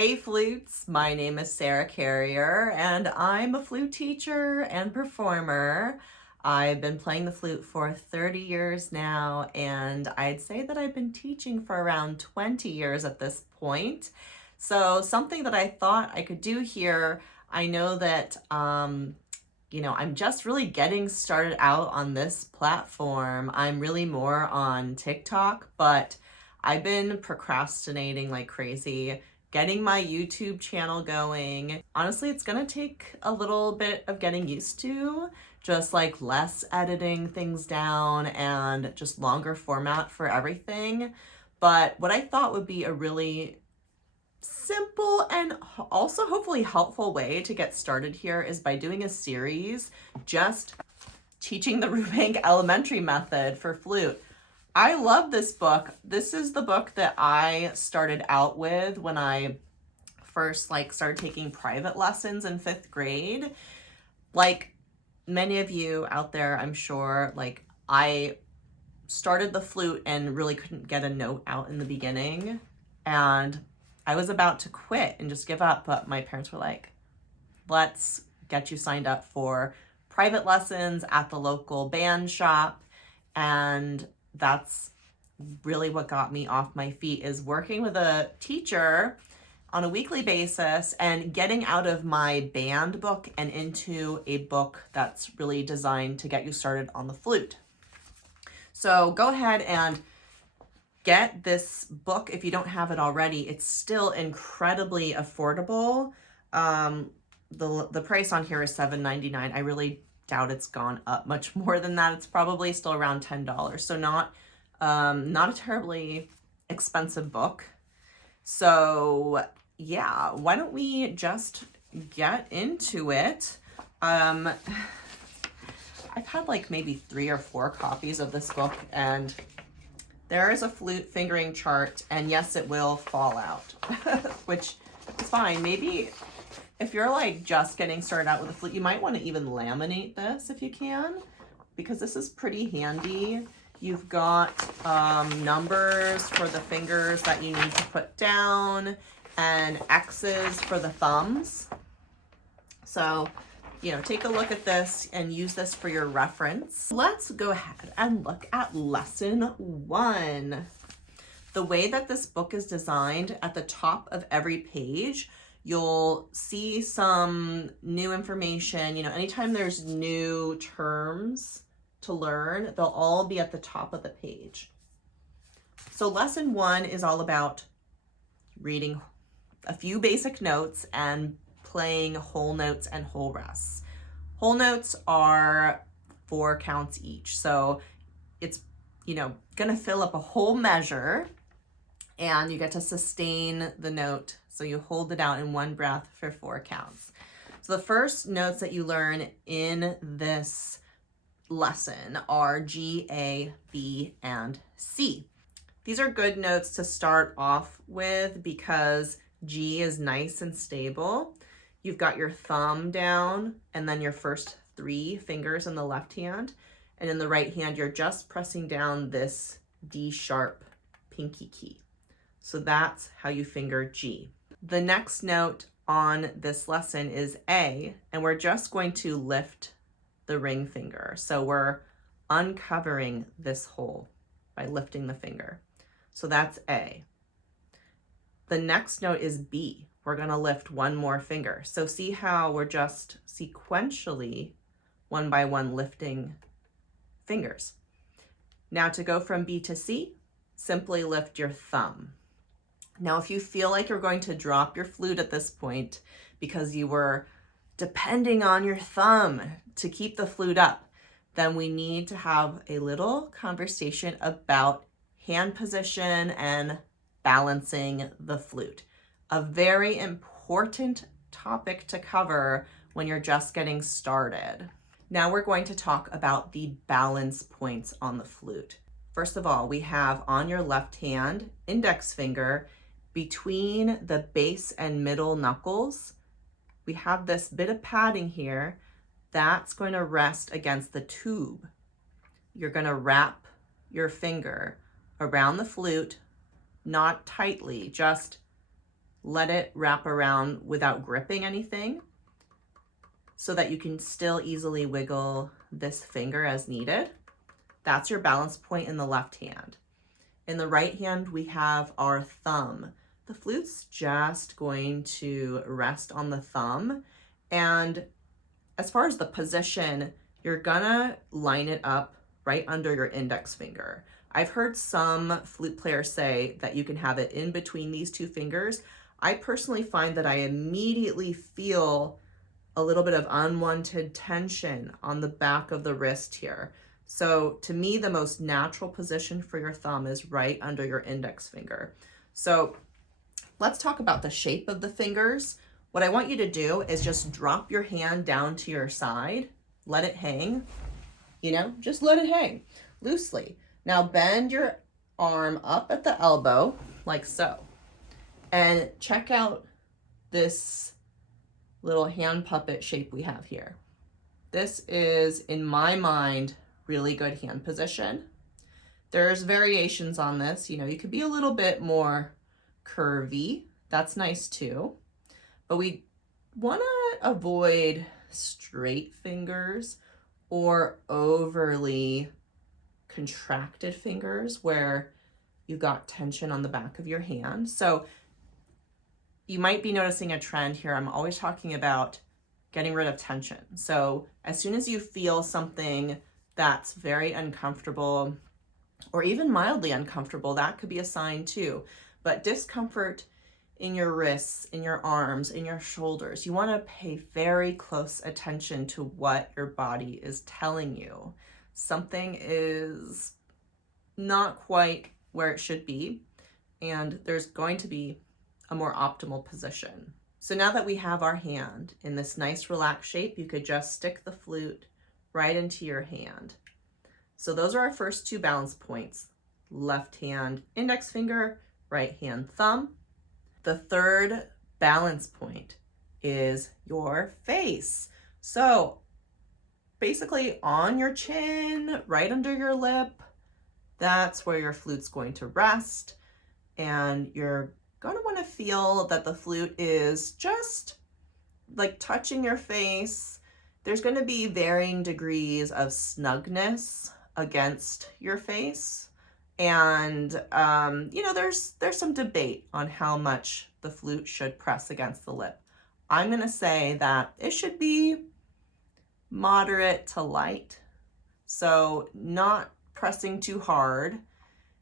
Hey flutes, my name is Sarah Carrier and I'm a flute teacher and performer. I've been playing the flute for 30 years now, and I'd say that I've been teaching for around 20 years at this point. So something that I thought I could do here, I know that I'm just really getting started out on this platform. I'm really more on TikTok, but I've been procrastinating like crazy, getting my YouTube channel going. Honestly, it's gonna take a little bit of getting used to, just like less editing things down and just longer format for everything. But what I thought would be a really simple and also hopefully helpful way to get started here is by doing a series just teaching the Rubank Elementary Method for flute. I love this book. This is the book that I started out with when I first started taking private lessons in 5th grade. Like many of you out there, I'm sure, I started the flute and really couldn't get a note out in the beginning. And I was about to quit and just give up, but my parents were like, let's get you signed up for private lessons at the local band shop. And that's really what got me off my feet, is working with a teacher on a weekly basis and getting out of my band book and into a book that's really designed to get you started on the flute. So go ahead and get this book if you don't have it already. It's still incredibly affordable. The price on here is $7.99. I really doubt it's gone up much more than that. It's probably still around $10. So not a terribly expensive book. So yeah, why don't we just get into it? I've had maybe 3 or 4 copies of this book, and there is a flute fingering chart, and yes, it will fall out, which is fine. Maybe if you're just getting started out with a flute, you might want to even laminate this if you can, because this is pretty handy. You've got numbers for the fingers that you need to put down and X's for the thumbs. So, take a look at this and use this for your reference. Let's go ahead and look at lesson 1. The way that this book is designed, at the top of every page, you'll see some new information. Anytime there's new terms to learn, they'll all be at the top of the page. So lesson 1 is all about reading a few basic notes and playing whole notes and whole rests. Whole notes are 4 counts each. So it's, gonna fill up a whole measure, and you get to sustain the note. So you hold it out in one breath for 4 counts. So the first notes that you learn in this lesson are G, A, B, and C. These are good notes to start off with because G is nice and stable. You've got your thumb down and then your first 3 fingers in the left hand. And in the right hand, you're just pressing down this D sharp pinky key. So that's how you finger G. The next note on this lesson is A, and we're just going to lift the ring finger. So we're uncovering this hole by lifting the finger. So that's A. The next note is B. We're going to lift one more finger. So see how we're just sequentially, one by one, lifting fingers. Now to go from B to C, simply lift your thumb. Now, if you feel like you're going to drop your flute at this point because you were depending on your thumb to keep the flute up, then we need to have a little conversation about hand position and balancing the flute. A very important topic to cover when you're just getting started. Now we're going to talk about the balance points on the flute. First of all, we have on your left hand index finger between the base and middle knuckles. We have this bit of padding here that's going to rest against the tube. You're going to wrap your finger around the flute, not tightly, just let it wrap around without gripping anything so that you can still easily wiggle this finger as needed. That's your balance point in the left hand. In the right hand, we have our thumb. The flute's just going to rest on the thumb. And as far as the position, you're gonna line it up right under your index finger. I've heard some flute players say that you can have it in between these two fingers. I personally find that I immediately feel a little bit of unwanted tension on the back of the wrist here. So to me, the most natural position for your thumb is right under your index finger. So let's talk about the shape of the fingers. What I want you to do is just drop your hand down to your side, let it hang, just let it hang loosely. Now bend your arm up at the elbow like so, and check out this little hand puppet shape we have here. This is, in my mind, really good hand position. There's variations on this. You could be a little bit more curvy. That's nice too. But we want to avoid straight fingers or overly contracted fingers where you've got tension on the back of your hand. So you might be noticing a trend here. I'm always talking about getting rid of tension. So as soon as you feel something that's very uncomfortable or even mildly uncomfortable, that could be a sign too. But discomfort in your wrists, in your arms, in your shoulders, you want to pay very close attention to what your body is telling you. Something is not quite where it should be, and there's going to be a more optimal position. So now that we have our hand in this nice relaxed shape, you could just stick the flute right into your hand. So those are our first two balance points. Left hand index finger, right hand thumb. The third balance point is your face. So basically on your chin, right under your lip, that's where your flute's going to rest. And you're going to want to feel that the flute is just like touching your face. There's going to be varying degrees of snugness against your face. And, there's some debate on how much the flute should press against the lip. I'm going to say that it should be moderate to light. So not pressing too hard.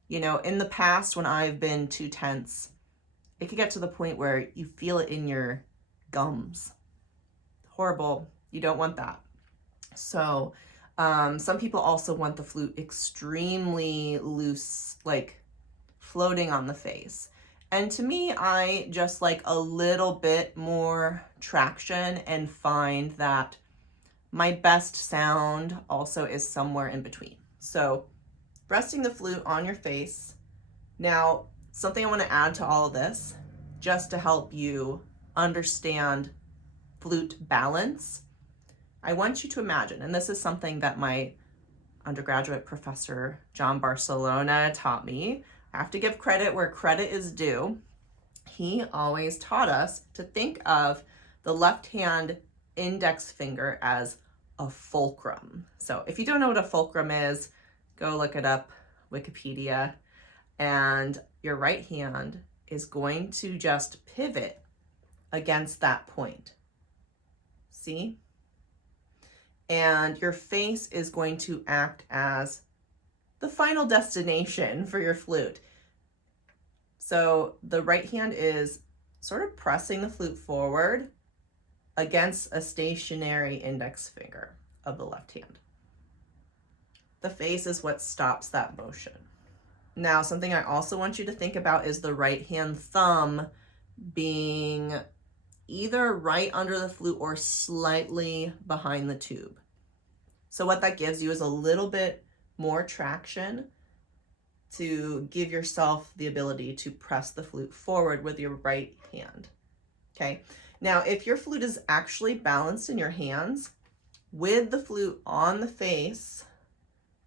In the past, when I've been too tense, it could get to the point where you feel it in your gums. Horrible. You don't want that. So some people also want the flute extremely loose, like floating on the face. And to me, I just like a little bit more traction and find that my best sound also is somewhere in between. So resting the flute on your face. Now, something I want to add to all of this, just to help you understand flute balance, I want you to imagine, and this is something that my undergraduate professor, John Barcelona, taught me. I have to give credit where credit is due. He always taught us to think of the left hand index finger as a fulcrum. So if you don't know what a fulcrum is, go look it up, Wikipedia. And your right hand is going to just pivot against that point. See? And your face is going to act as the final destination for your flute. So the right hand is sort of pressing the flute forward against a stationary index finger of the left hand. The face is what stops that motion. Now, something I also want you to think about is the right hand thumb being either right under the flute or slightly behind the tube. So what that gives you is a little bit more traction to give yourself the ability to press the flute forward with your right hand. Okay. Now, if your flute is actually balanced in your hands with the flute on the face,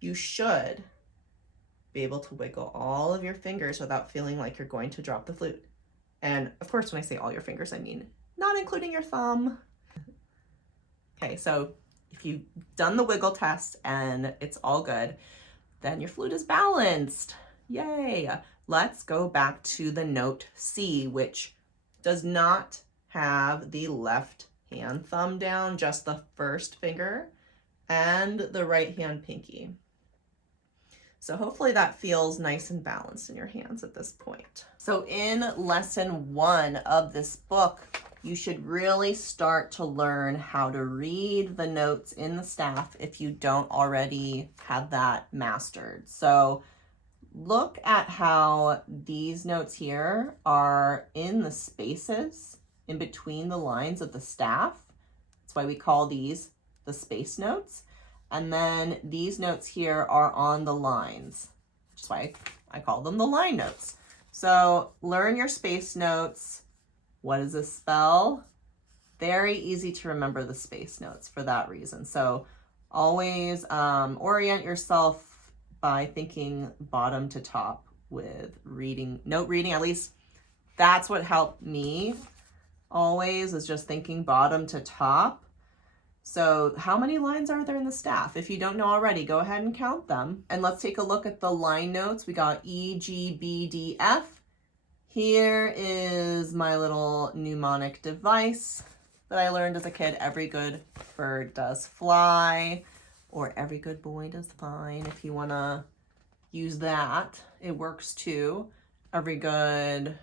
you should be able to wiggle all of your fingers without feeling like you're going to drop the flute. And of course, when I say all your fingers, I mean not including your thumb. Okay, so if you've done the wiggle test and it's all good, then your flute is balanced. Yay! Let's go back to the note C, which does not have the left hand thumb down, just the first finger and the right hand pinky. So hopefully that feels nice and balanced in your hands at this point. So in lesson 1 of this book, you should really start to learn how to read the notes in the staff if you don't already have that mastered. So look at how these notes here are in the spaces in between the lines of the staff. That's why we call these the space notes. And then these notes here are on the lines, which is why I call them the line notes. So learn your space notes. What does this spell? Very easy to remember the space notes for that reason. So always orient yourself by thinking bottom to top with reading, note reading. At least that's what helped me always, is just thinking bottom to top. So how many lines are there in the staff? If you don't know already, go ahead and count them. And let's take a look at the line notes. We got E, G, B, D, F. Here is my little mnemonic device that I learned as a kid. Every good bird does fly, or every good boy does fine. If you want to use that, it works too. Every good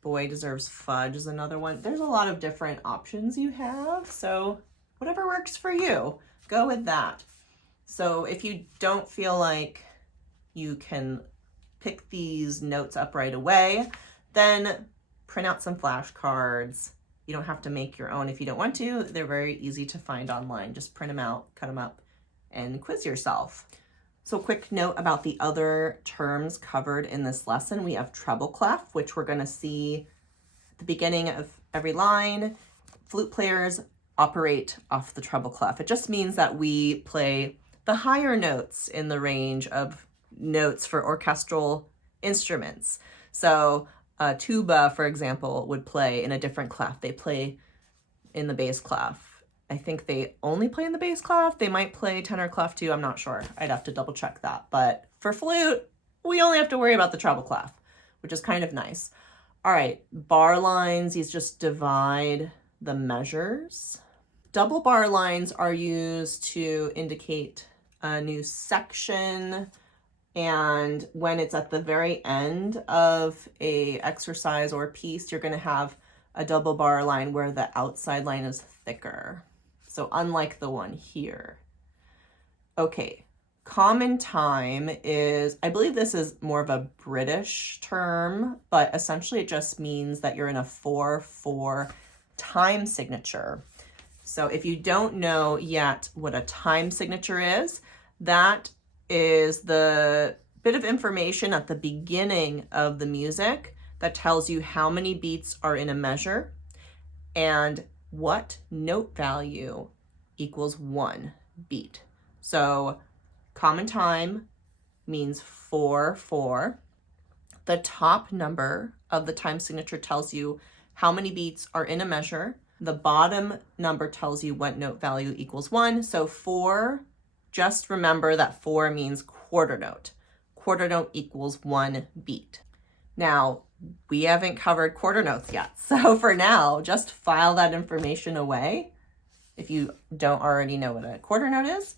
boy deserves fudge is another one. There's a lot of different options you have, so whatever works for you, go with that. So if you don't feel like you can pick these notes up right away, then print out some flashcards. You don't have to make your own if you don't want to. They're very easy to find online. Just print them out, cut them up, and quiz yourself. So quick note about the other terms covered in this lesson. We have treble clef, which we're going to see at the beginning of every line. Flute players operate off the treble clef. It just means that we play the higher notes in the range of notes for orchestral instruments. So a tuba, for example, would play in a different clef. They play in the bass clef. I think they only play in the bass clef. They might play tenor clef too. I'm not sure. I'd have to double check that. But for flute, we only have to worry about the treble clef, which is kind of nice. All right, bar lines, these just divide the measures. Double bar lines are used to indicate a new section, and when it's at the very end of a exercise or piece, you're going to have a double bar line where the outside line is thicker. So unlike the one here. Okay, common time is, I believe this is more of a British term, but essentially it just means that you're in a 4/4 time signature. So if you don't know yet what a time signature is, that is the bit of information at the beginning of the music that tells you how many beats are in a measure and what note value equals 1 beat. So common time means 4/4. The top number of the time signature tells you how many beats are in a measure. The bottom number tells you what note value equals 1. So 4, just remember that 4 means quarter note. Quarter note equals 1 beat. Now, we haven't covered quarter notes yet. So for now, just file that information away if you don't already know what a quarter note is.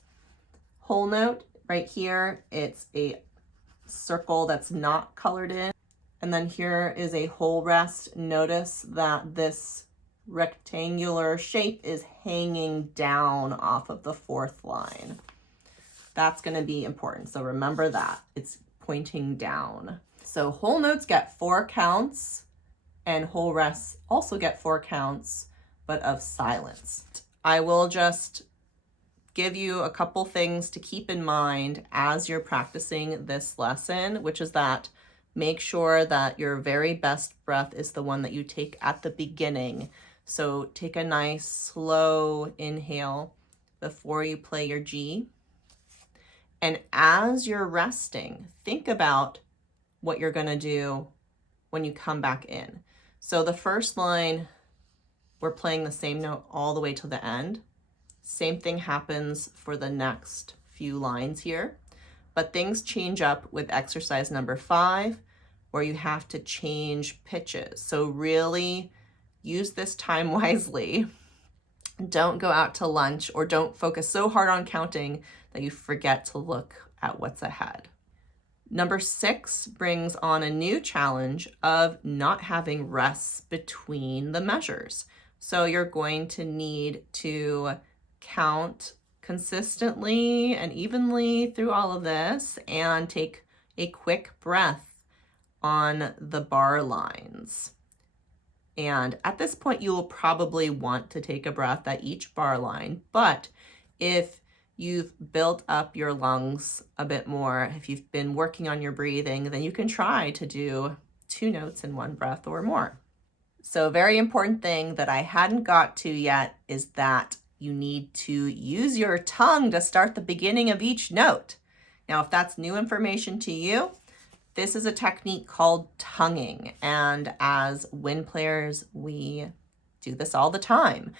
Whole note, right here, it's a circle that's not colored in. And then here is a whole rest. Notice that this rectangular shape is hanging down off of the 4th line. That's going to be important. So remember that. It's pointing down. So whole notes get 4 counts and whole rests also get 4 counts, but of silence. I will just give you a couple things to keep in mind as you're practicing this lesson, which is that make sure that your very best breath is the one that you take at the beginning. So take a nice slow inhale before you play your G. And as you're resting, think about what you're going to do when you come back in. So the first line, we're playing the same note all the way to the end. Same thing happens for the next few lines here, but things change up with exercise number 5, where you have to change pitches. So really use this time wisely. Don't go out to lunch or don't focus so hard on counting that you forget to look at what's ahead. Number 6 brings on a new challenge of not having rests between the measures. So you're going to need to count consistently and evenly through all of this and take a quick breath on the bar lines. And at this point, you will probably want to take a breath at each bar line, but if you've built up your lungs a bit more, if you've been working on your breathing, then you can try to do 2 notes in 1 breath or more. So a very important thing that I hadn't got to yet is that you need to use your tongue to start the beginning of each note. Now, if that's new information to you, this is a technique called tonguing, and as wind players, we do this all the time.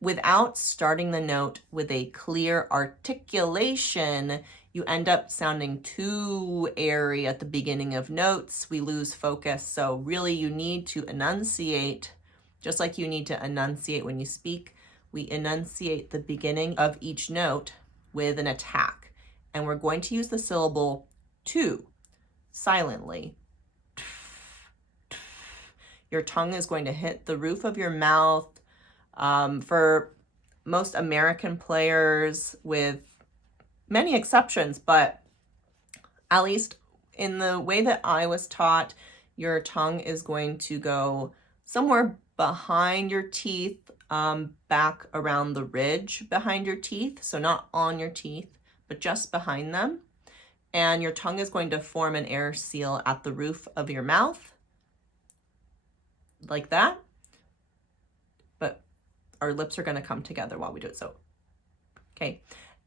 Without starting the note with a clear articulation, you end up sounding too airy at the beginning of notes. We lose focus, so really you need to enunciate, just like you need to enunciate when you speak. We enunciate the beginning of each note with an attack, and we're going to use the syllable to silently. Your tongue is going to hit the roof of your mouth. For most American players, with many exceptions, but at least in the way that I was taught, your tongue is going to go somewhere behind your teeth, back around the ridge behind your teeth. So not on your teeth, but just behind them. And your tongue is going to form an air seal at the roof of your mouth, like that. But our lips are going to come together while we do it. So, okay.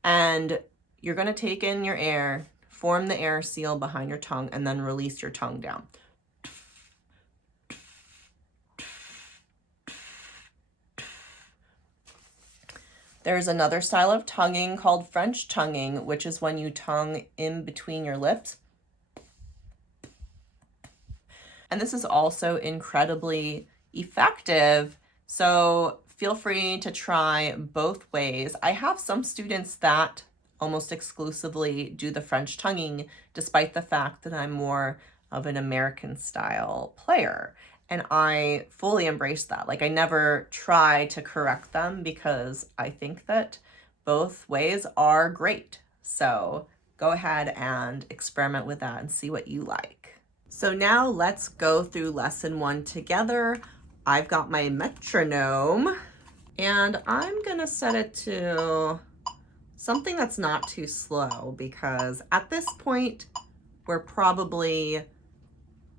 And you're going to take in your air, form the air seal behind your tongue, and then release your tongue down. There's another style of tonguing called French tonguing, which is when you tongue in between your lips. And this is also incredibly effective, so feel free to try both ways. I have some students that almost exclusively do the French tonguing, despite the fact that I'm more of an American style player. And I fully embrace that. Like, I never try to correct them because I think that both ways are great. So go ahead and experiment with that and see what you like. So now let's go through lesson 1 together. I've got my metronome and I'm gonna set it to something that's not too slow, because at this point, we're probably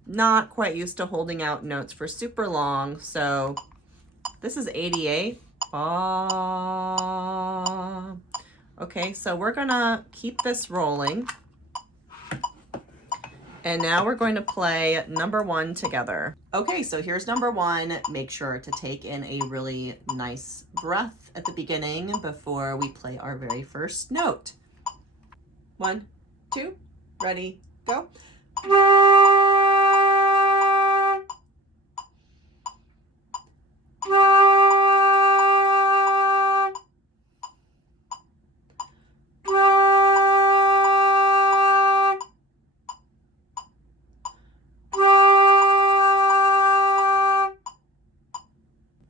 not quite used to holding out notes for super long. So this is 88. Okay, so we're gonna keep this rolling. And now we're going to play number 1 together. Okay, so here's number 1. Make sure to take in a really nice breath at the beginning before we play our very first note. 1, 2, ready, go.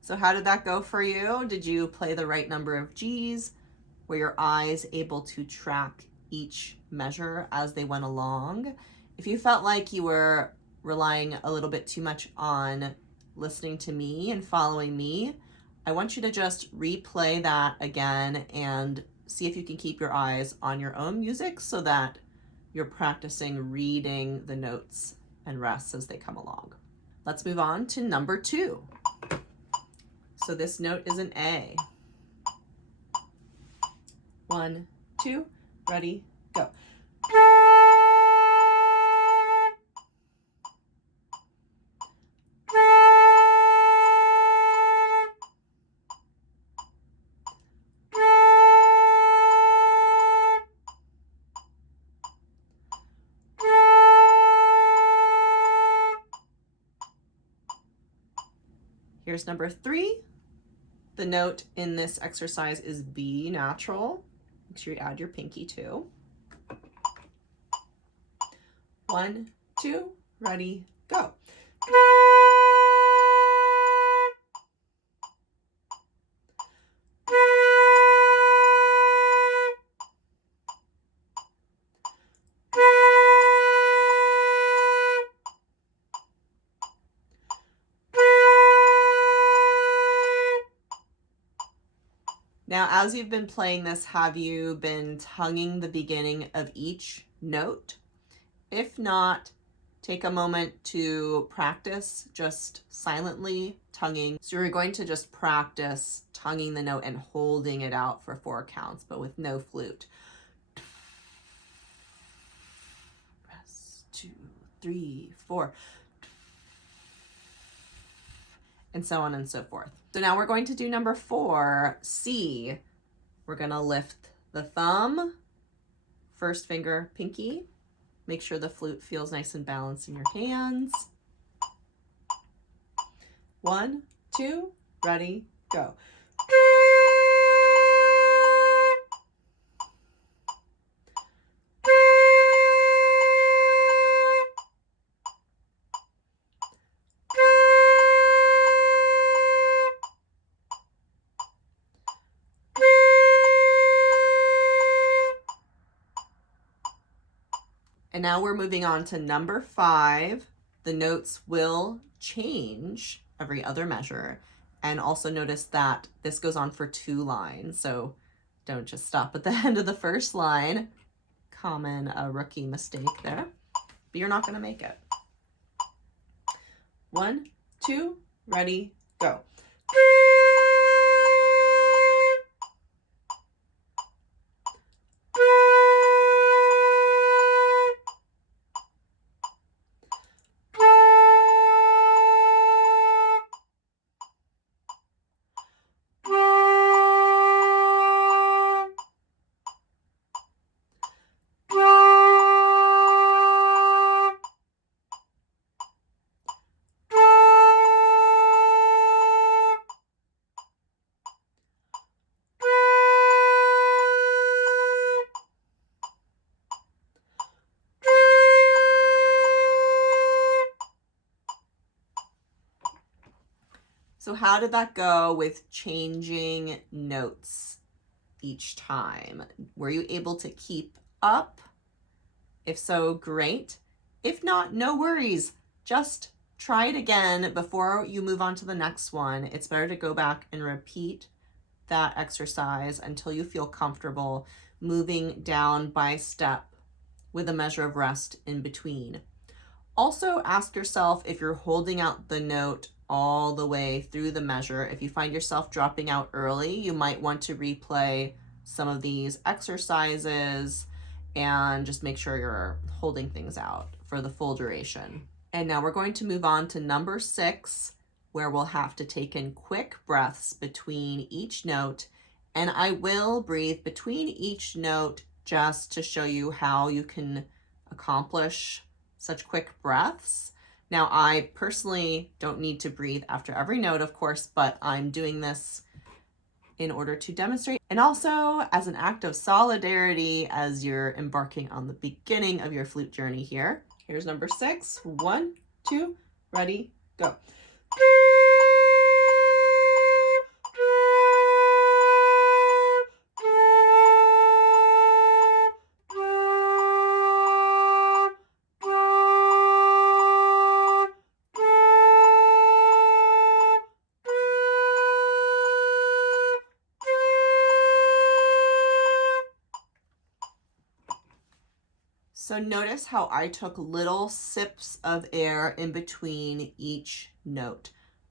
So how did that go for you? Did you play the right number of G's? Were your eyes able to track each measure as they went along? If you felt like you were relying a little bit too much on listening to me and following me, I want you to just replay that again and see if you can keep your eyes on your own music so that you're practicing reading the notes and rests as they come along. Let's move on to number 2. So this note is an A. 1, 2, ready, go. Here's number 3. The note in this exercise is B natural. Make sure you add your pinky too. 1, 2, ready, go. Now, as you've been playing this, have you been tonguing the beginning of each note? If not, take a moment to practice just silently tonguing. So you're going to just practice tonguing the note and holding it out for 4 counts, but with no flute. 2, 3, 4. And so on and so forth. So now we're going to do number 4, C. We're gonna lift the thumb, first finger, pinky. Make sure the flute feels nice and balanced in your hands. 1, 2, ready, go. And now we're moving on to number 5. The notes will change every other measure. And also notice that this goes on for 2 lines. So don't just stop at the end of the first line. Common rookie mistake there, but you're not gonna make it. 1, 2, ready, go. So how did that go with changing notes each time? Were you able to keep up? If so, great. If not, no worries. Just try it again before you move on to the next one. It's better to go back and repeat that exercise until you feel comfortable moving down by step with a measure of rest in between. Also ask yourself if you're holding out the note all the way through the measure. If you find yourself dropping out early, you might want to replay some of these exercises and just make sure you're holding things out for the full duration. And now we're going to move on to number 6, where we'll have to take in quick breaths between each note. And I will breathe between each note just to show you how you can accomplish such quick breaths. Now, I personally don't need to breathe after every note, of course, but I'm doing this in order to demonstrate, and also as an act of solidarity as you're embarking on the beginning of your flute journey here. Here's number 6. 1, 2, ready, go. So notice how I took little sips of air in between each note.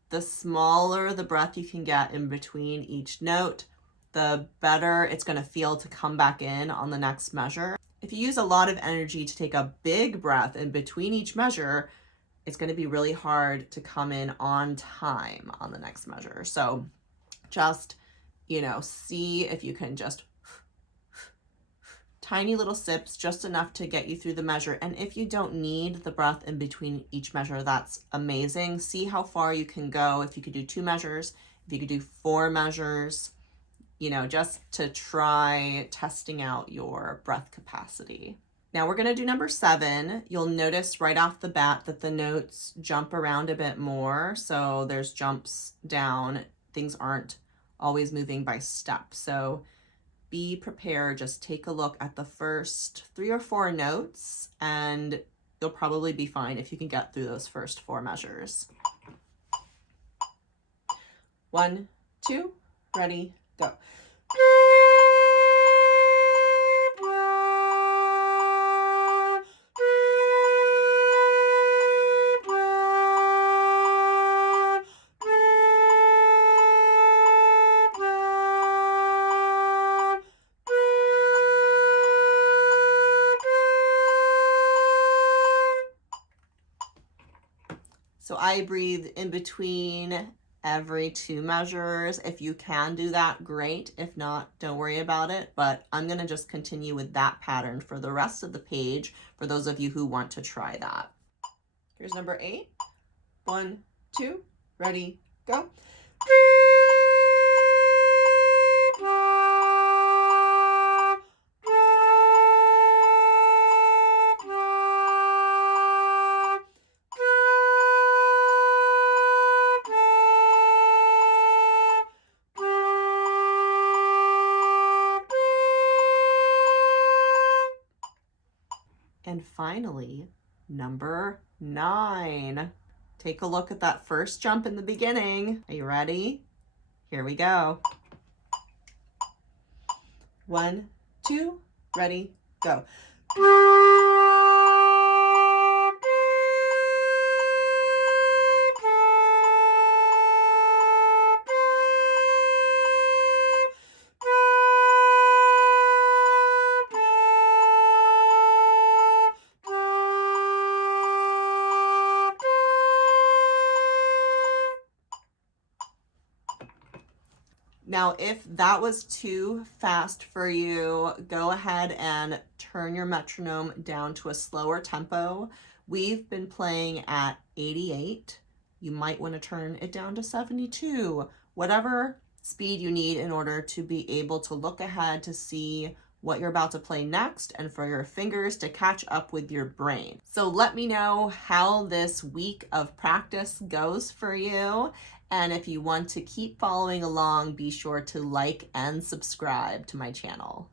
The smaller the breath you can get in between each note, the better it's going to feel to come back in on the next measure. If you use a lot of energy to take a big breath in between each measure, it's going to be really hard to come in on time on the next measure. So just, see if you can just tiny little sips, just enough to get you through the measure. And if you don't need the breath in between each measure, that's amazing. See how far you can go. If you could do 2 measures, if you could do 4 measures, you know, just to try testing out your breath capacity. Now we're going to do number 7. You'll notice right off the bat that the notes jump around a bit more. So there's jumps down. Things aren't always moving by step. So be prepared. Just take a look at the first 3 or 4 notes and you'll probably be fine if you can get through those first 4 measures. 1, 2, ready, go. So I breathe in between every 2 measures. If you can do that, great. If not, don't worry about it. But I'm going to just continue with that pattern for the rest of the page for those of you who want to try that. Here's number 8. 1, 2, ready, go. And finally, number 9. Take a look at that first jump in the beginning. Are you ready? Here we go. 1, 2, ready, go. Now, if that was too fast for you, go ahead and turn your metronome down to a slower tempo. We've been playing at 88. You might want to turn it down to 72, whatever speed you need in order to be able to look ahead to see what you're about to play next and for your fingers to catch up with your brain. So let me know how this week of practice goes for you. And if you want to keep following along, be sure to like and subscribe to my channel.